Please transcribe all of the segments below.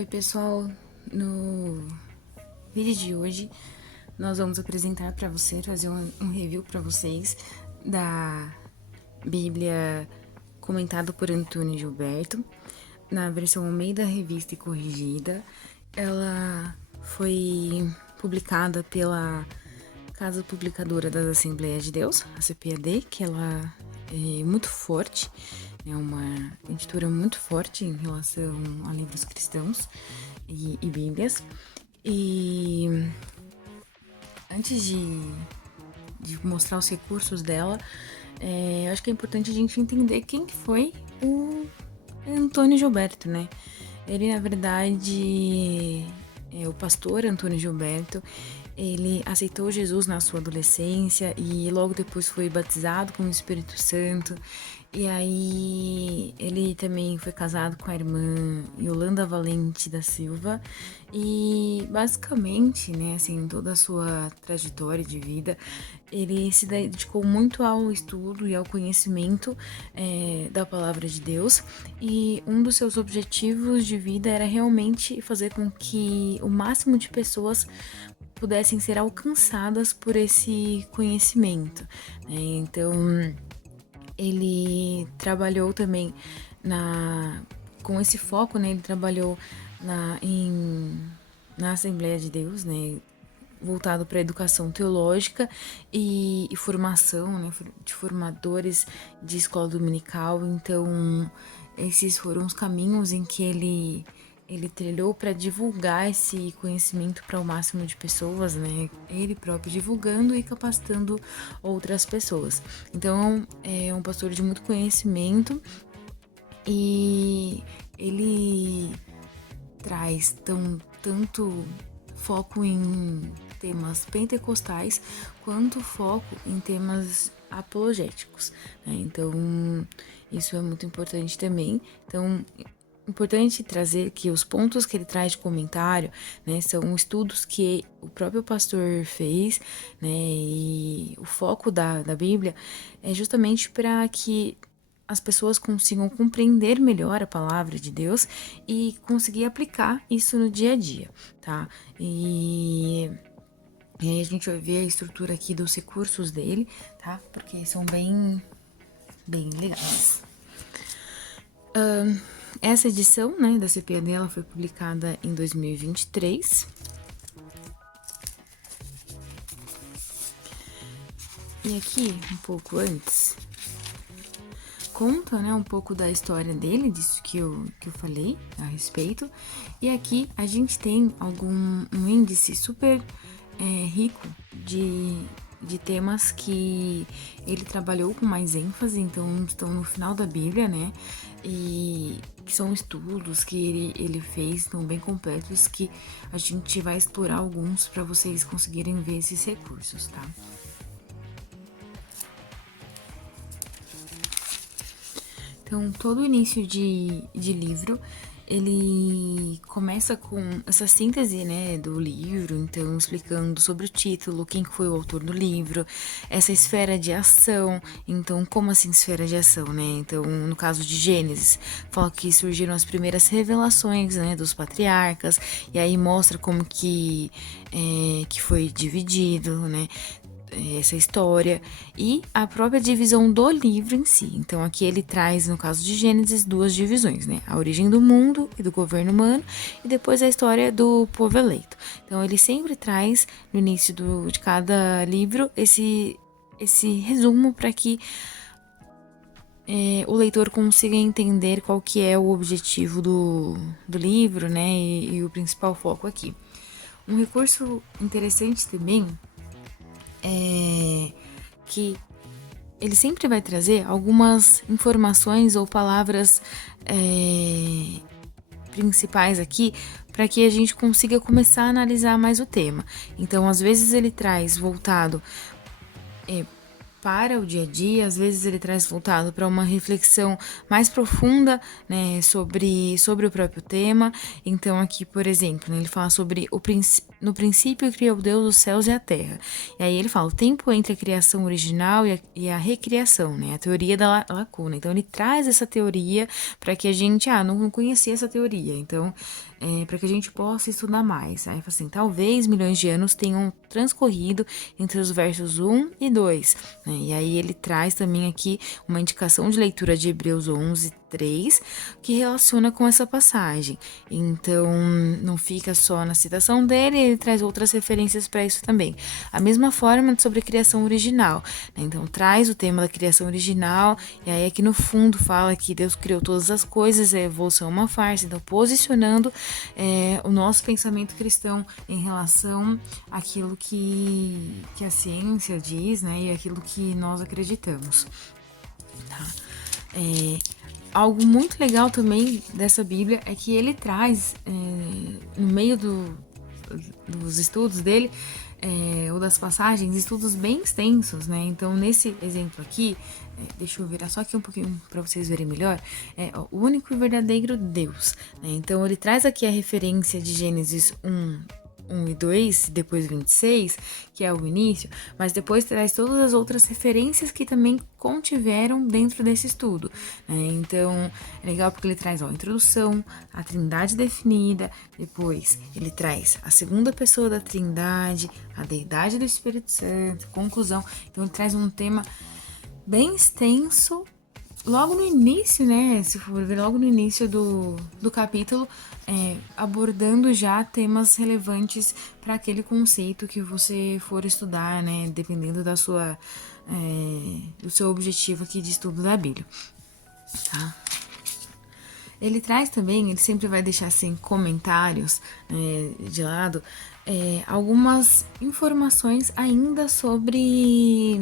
Oi pessoal, no vídeo de hoje nós vamos apresentar para você, fazer um review para vocês da Bíblia comentada por Antônio Gilberto, na versão Almeida Revista e Corrigida. Ela foi publicada pela Casa Publicadora das Assembleias de Deus, a CPAD, que ela é muito forte, é uma editora muito forte em relação a livros cristãos e bíblias. E antes de mostrar os recursos dela, acho que é importante a gente entender quem que foi o Antônio Gilberto, né? Ele, na verdade, é o pastor Antônio Gilberto. Ele aceitou Jesus na sua adolescência e logo depois foi batizado com o Espírito Santo. E aí ele também foi casado com a irmã Yolanda Valente da Silva. E basicamente, né, assim, toda a sua trajetória de vida, ele se dedicou muito ao estudo e ao conhecimento da palavra de Deus. E um dos seus objetivos de vida era realmente fazer com que o máximo de pessoas pudessem ser alcançadas por esse conhecimento, né? Então, ele trabalhou também com esse foco, né? Ele trabalhou na Assembleia de Deus, né? Voltado para a educação teológica e formação, né? De formadores de escola dominical. Então, esses foram os caminhos em que ele trilhou para divulgar esse conhecimento para o máximo de pessoas, né? Ele próprio divulgando e capacitando outras pessoas. Então, é um pastor de muito conhecimento e ele traz tanto foco em temas pentecostais quanto foco em temas apologéticos, né? Então, isso é muito importante também. Então, importante trazer que os pontos que ele traz de comentário, né, são estudos que o próprio pastor fez, né, e o foco da Bíblia é justamente para que as pessoas consigam compreender melhor a palavra de Deus e conseguir aplicar isso no dia a dia, tá? E aí a gente vai ver a estrutura aqui dos recursos dele, tá? Porque são bem legais. Essa edição, né, da CPAD, ela foi publicada em 2023. E aqui, um pouco antes, conta, né, um pouco da história dele, disso que eu falei a respeito. E aqui a gente tem um índice super rico de temas que ele trabalhou com mais ênfase, então estão no final da Bíblia, né? E que são estudos que ele fez, estão bem completos, que a gente vai explorar alguns para vocês conseguirem ver esses recursos, tá? Então, todo início de livro, ele começa com essa síntese, né, do livro, então explicando sobre o título, quem foi o autor do livro, essa esfera de ação. Então, como assim esfera de ação, né? Então, no caso de Gênesis, fala que surgiram as primeiras revelações, né, dos patriarcas, e aí mostra como que foi dividido, né, essa história e a própria divisão do livro em si. Então aqui ele traz, no caso de Gênesis, duas divisões, né? A origem do mundo e do governo humano e depois a história do povo eleito. Então ele sempre traz no início de cada livro esse resumo para que o leitor consiga entender qual que é o objetivo do livro, né? E o principal foco aqui. Um recurso interessante também que ele sempre vai trazer algumas informações ou palavras principais aqui para que a gente consiga começar a analisar mais o tema. Então, às vezes ele traz voltado para o dia a dia, às vezes ele traz voltado para uma reflexão mais profunda, né, sobre o próprio tema. Então aqui, por exemplo, né, ele fala sobre no princípio criou Deus os céus e a terra. E aí ele fala o tempo entre a criação original e a recriação, né, a teoria da lacuna. Então ele traz essa teoria para que a gente, não conhecia essa teoria, então para que a gente possa estudar mais. Aí assim, talvez milhões de anos tenham transcorrido entre os versos 1 e 2, né? E aí ele traz também aqui uma indicação de leitura de Hebreus 11:3, que relaciona com essa passagem. Então, não fica só na citação dele, ele traz outras referências para isso também. A mesma forma sobre a criação original, né? Então, traz o tema da criação original, e aí aqui no fundo fala que Deus criou todas as coisas, a evolução é uma farsa. Então, posicionando o nosso pensamento cristão em relação àquilo que a ciência diz, né? E aquilo que nós acreditamos. Tá? Algo muito legal também dessa Bíblia é que ele traz, no meio dos estudos dele, ou das passagens, estudos bem extensos, né? Então, nesse exemplo aqui, deixa eu virar só aqui um pouquinho para vocês verem melhor, o único e verdadeiro Deus, né? Então, ele traz aqui a referência de Gênesis 1 e 2, depois 26, que é o início, mas depois traz todas as outras referências que também contiveram dentro desse estudo, né? Então, é legal porque ele traz a introdução, a trindade definida, depois ele traz a segunda pessoa da trindade, a deidade do Espírito Santo, conclusão. Então, ele traz um tema bem extenso logo no início, né? Se for ver logo no início do capítulo, abordando já temas relevantes para aquele conceito que você for estudar, né? Dependendo da sua, do seu objetivo aqui de estudo da Bíblia, tá? Ele traz também, ele sempre vai deixar assim comentários de lado, algumas informações ainda sobre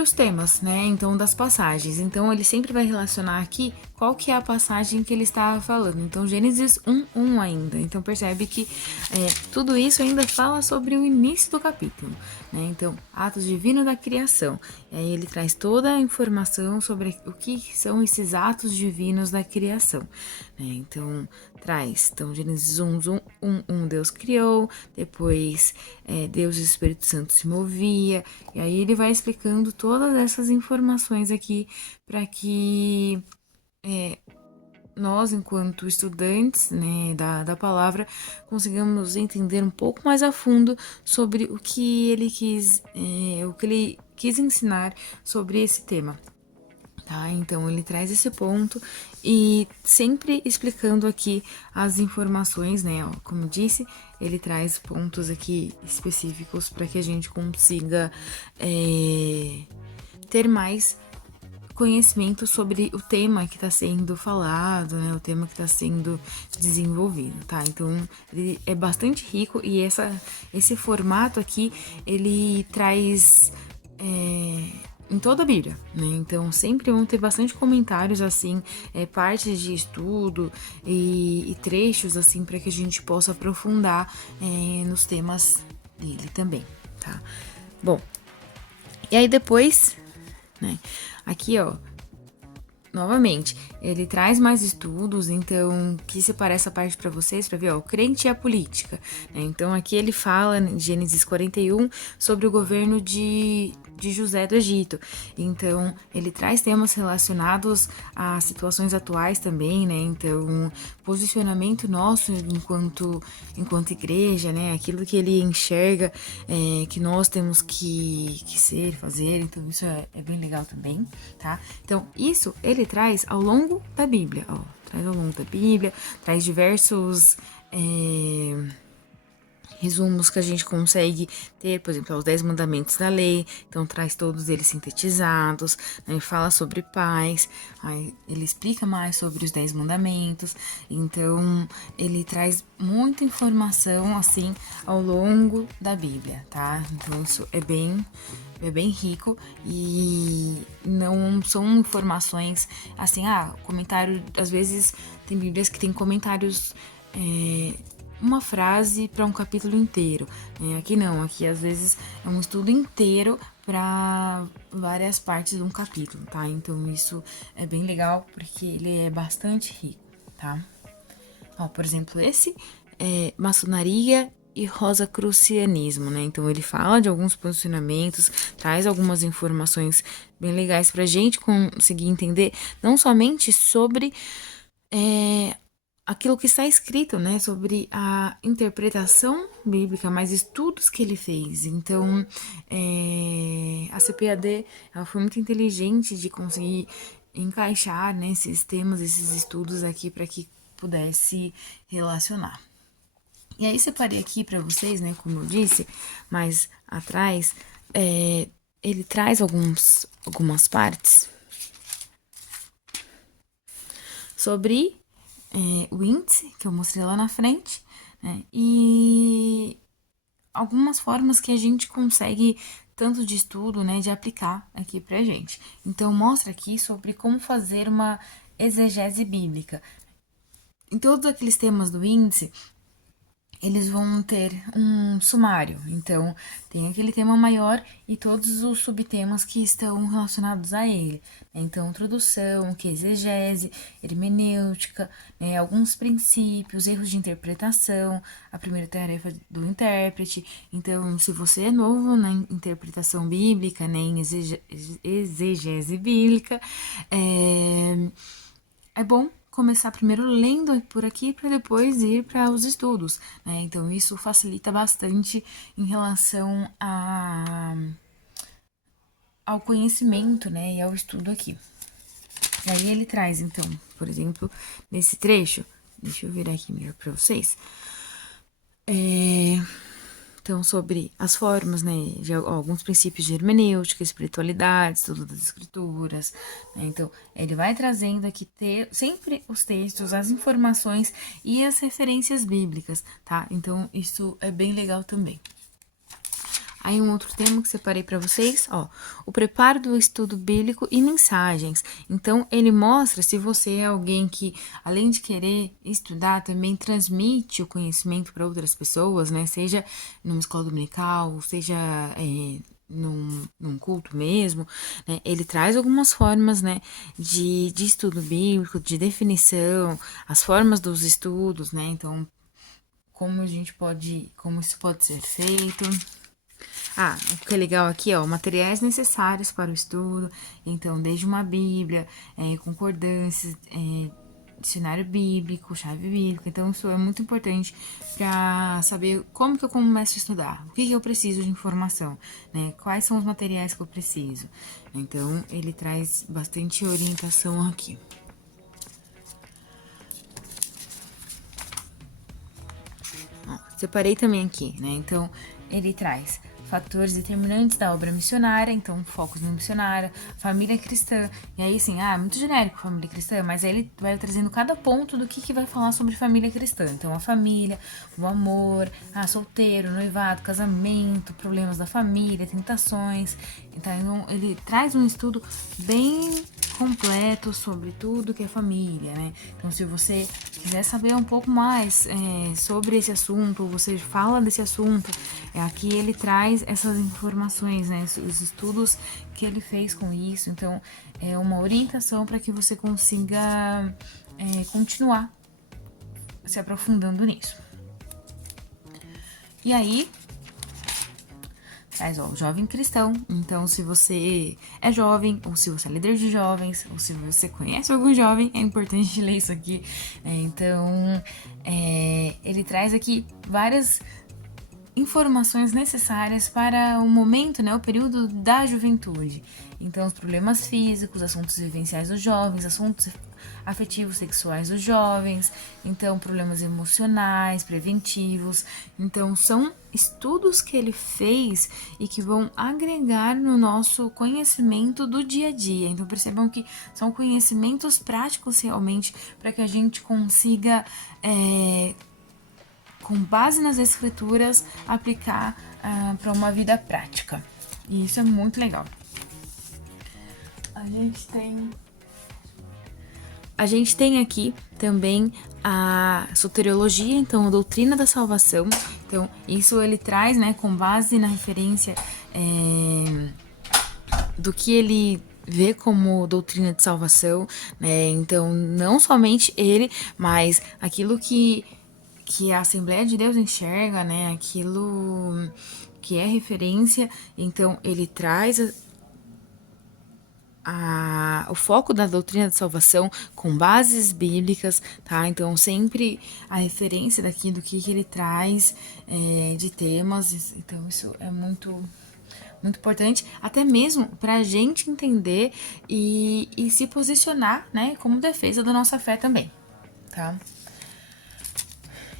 os temas, né? Então, das passagens. Então, ele sempre vai relacionar aqui qual que é a passagem que ele está falando. Então, Gênesis 1:1 ainda. Então, percebe que tudo isso ainda fala sobre o início do capítulo, né? Então, atos divinos da criação. E aí ele traz toda a informação sobre o que são esses atos divinos da criação, né? Então, traz. Então, Gênesis 1:1, Deus criou. Depois, Deus e o Espírito Santo se movia. E aí ele vai explicando todas essas informações aqui para que nós, enquanto estudantes, né, da palavra, consigamos entender um pouco mais a fundo sobre o que ele quis ensinar sobre esse tema. Tá? Então ele traz esse ponto e sempre explicando aqui as informações, né? Como eu disse, ele traz pontos aqui específicos para que a gente consiga ter mais conhecimento sobre o tema que está sendo falado, né? O tema que está sendo desenvolvido, tá? Então ele é bastante rico e esse formato aqui ele traz em toda a Bíblia, né? Então sempre vão ter bastante comentários assim, partes de estudo e trechos assim para que a gente possa aprofundar nos temas dele também, tá? Bom, e aí depois, né? Aqui, ó, novamente, ele traz mais estudos, então quis separar essa parte para vocês, para ver, ó, o crente e a política, né? Então aqui ele fala em Gênesis 41 sobre o governo de José do Egito. Então ele traz temas relacionados a situações atuais também, né? Então posicionamento nosso enquanto igreja, né? Aquilo que ele enxerga que nós temos que ser, fazer. Então isso é bem legal também, tá? Então isso ele traz ao longo da Bíblia, ó, traz diversos resumos que a gente consegue ter, por exemplo, os 10 mandamentos da lei, então traz todos eles sintetizados, né? Fala sobre paz, aí ele explica mais sobre os 10 mandamentos, então ele traz muita informação assim ao longo da Bíblia, tá? Então isso é bem rico e não são informações assim, comentário, às vezes tem Bíblias que tem comentários uma frase para um capítulo inteiro. Aqui não, aqui às vezes é um estudo inteiro para várias partes de um capítulo, tá? Então isso é bem legal porque ele é bastante rico, tá? Ó, por exemplo, esse é maçonaria e rosacrucianismo, né? Então ele fala de alguns posicionamentos, traz algumas informações bem legais pra gente conseguir entender não somente sobre aquilo que está escrito, né, sobre a interpretação bíblica, mas estudos que ele fez. Então, a CPAD, ela foi muito inteligente de conseguir encaixar, né, esses temas, esses estudos aqui para que pudesse relacionar. E aí separei aqui para vocês, né, como eu disse, mais atrás, ele traz algumas partes sobre o índice, que eu mostrei lá na frente, né? E algumas formas que a gente consegue, tanto de estudo, né, de aplicar aqui pra gente. Então, mostra aqui sobre como fazer uma exegese bíblica. Em todos aqueles temas do índice, eles vão ter um sumário. Então, tem aquele tema maior e todos os subtemas que estão relacionados a ele. Então, introdução, que é exegese, hermenêutica, né, alguns princípios, erros de interpretação, a primeira tarefa do intérprete. Então, se você é novo na interpretação bíblica, né, em exegese bíblica, é bom começar primeiro lendo por aqui para depois ir para os estudos, né? Então isso facilita bastante em relação ao conhecimento, né, e ao estudo aqui. E aí ele traz, então, por exemplo, nesse trecho, deixa eu virar aqui melhor para vocês. Então, sobre as formas, né, de alguns princípios de hermenêutica, espiritualidade, estudo das escrituras, né? Então, ele vai trazendo aqui sempre os textos, as informações e as referências bíblicas, tá? Então, isso é bem legal também. Aí um outro tema que separei para vocês, ó, o preparo do estudo bíblico e mensagens. Então, ele mostra se você é alguém que, além de querer estudar, também transmite o conhecimento para outras pessoas, né? Seja numa escola dominical, seja num culto mesmo, né? Ele traz algumas formas, né, de estudo bíblico, de definição, as formas dos estudos, né? Então, como isso pode ser feito. O que é legal aqui, ó, materiais necessários para o estudo. Então, desde uma Bíblia, concordâncias, dicionário bíblico, chave bíblica. Então, isso é muito importante para saber como que eu começo a estudar, o que eu preciso de informação, né? Quais são os materiais que eu preciso. Então, ele traz bastante orientação aqui. Separei também aqui, né? Então, ele traz fatores determinantes da obra missionária, então focos no missionário, família cristã. E aí, assim, muito genérico família cristã, mas aí ele vai trazendo cada ponto do que vai falar sobre família cristã. Então, a família, o amor, solteiro, noivado, casamento, problemas da família, tentações. Então, ele traz um estudo bem completo sobre tudo que é família, né? Então, se você quiser saber um pouco mais sobre esse assunto, você fala desse assunto, aqui ele traz essas informações, né? Os estudos que ele fez com isso. Então, é uma orientação para que você consiga continuar se aprofundando nisso. E aí, traz, o jovem cristão. Então, se você é jovem, ou se você é líder de jovens, ou se você conhece algum jovem, é importante ler isso aqui. Então, ele traz aqui várias informações necessárias para o momento, né, o período da juventude. Então, os problemas físicos, assuntos vivenciais dos jovens, assuntos afetivos sexuais dos jovens, então problemas emocionais, preventivos. Então, são estudos que ele fez e que vão agregar no nosso conhecimento do dia a dia. Então, percebam que são conhecimentos práticos realmente para que a gente consiga com base nas escrituras, aplicar para uma vida prática. E isso é muito legal. A gente tem A gente tem aqui também a soteriologia, então a doutrina da salvação. Então, isso ele traz, né, com base na referência do que ele vê como doutrina de salvação, né? Então, não somente ele, mas aquilo que a Assembleia de Deus enxerga, né? Aquilo que é referência. Então, ele traz o foco da doutrina de salvação com bases bíblicas, tá? Então, sempre a referência daqui do que ele traz de temas. Então, isso é muito importante, até mesmo para a gente entender e se posicionar, né, como defesa da nossa fé também, tá?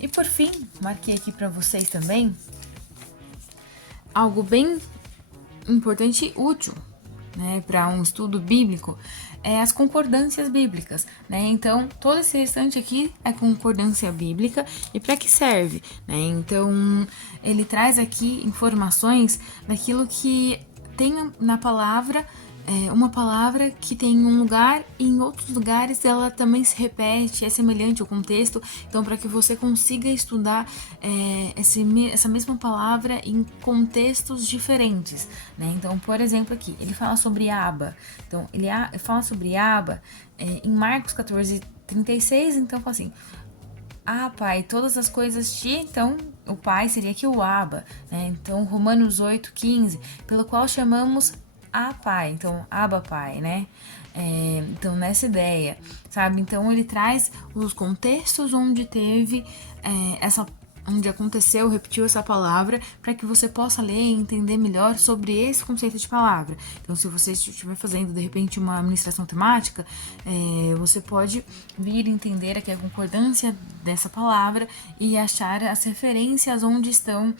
E por fim, marquei aqui para vocês também algo bem importante e útil, né, para um estudo bíblico, as concordâncias bíblicas, né? Então, todo esse restante aqui é concordância bíblica. E para que serve, né? Então, ele traz aqui informações daquilo que tem na palavra, uma palavra que tem um lugar e em outros lugares ela também se repete, é semelhante ao contexto. Então, para que você consiga estudar essa mesma palavra em contextos diferentes, né? Então, por exemplo, aqui, ele fala sobre aba. Então, ele fala sobre aba em Marcos 14:36, então fala assim: ah, Pai, todas as coisas te... Então, o Pai seria aqui o Abba, né? Então, Romanos 8:15, pelo qual chamamos a Pai. Então, Abba Pai, né? Então, nessa ideia, sabe? Então, ele traz os contextos onde teve onde aconteceu, repetiu essa palavra, para que você possa ler e entender melhor sobre esse conceito de palavra. Então, se você estiver fazendo, de repente, uma administração temática, você pode vir entender aqui a concordância dessa palavra e achar as referências onde estão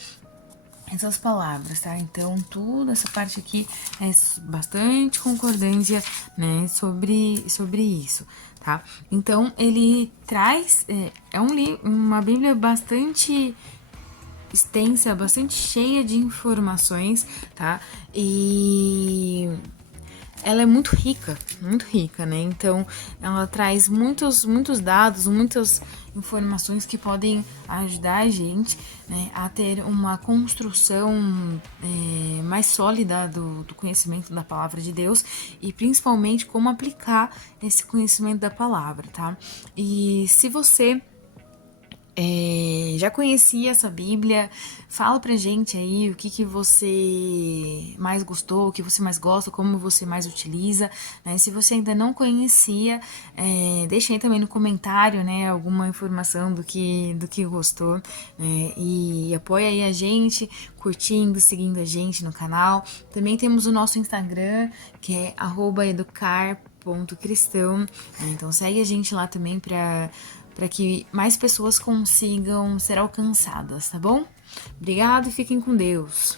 essas palavras, tá? Então, tudo essa parte aqui é bastante concordância, né, sobre isso, tá? Então, ele traz, uma Bíblia bastante extensa, bastante cheia de informações, tá? E ela é muito rica, né? Então, ela traz muitos dados, muitas informações que podem ajudar a gente, né, a ter uma construção mais sólida do conhecimento da palavra de Deus e principalmente como aplicar esse conhecimento da palavra, tá? E se você já conhecia essa Bíblia, fala pra gente aí o que você mais gostou, o que você mais gosta, como você mais utiliza, né? Se você ainda não conhecia, deixa aí também no comentário, né, alguma informação do que gostou, né? E apoia aí a gente, curtindo, seguindo a gente no canal. Também temos o nosso Instagram, que é @educar.cristão, né? Então segue a gente lá também para que mais pessoas consigam ser alcançadas, tá bom? Obrigado e fiquem com Deus.